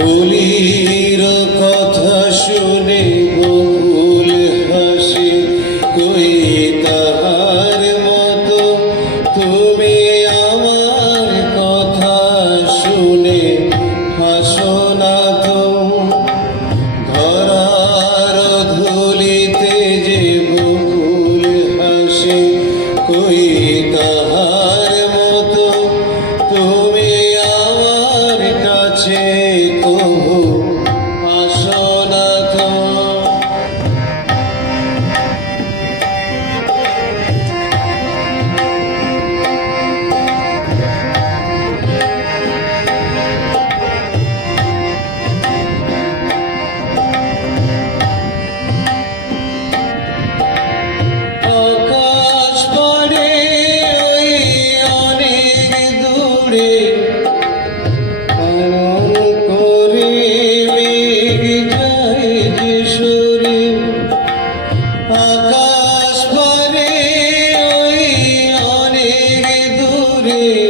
বলির কথা শুনে Amém.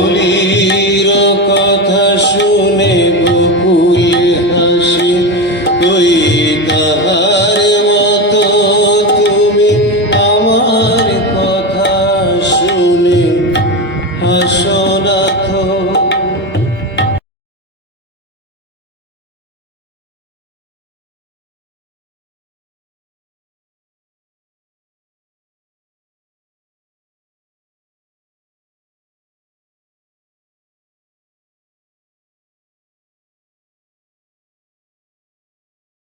Holy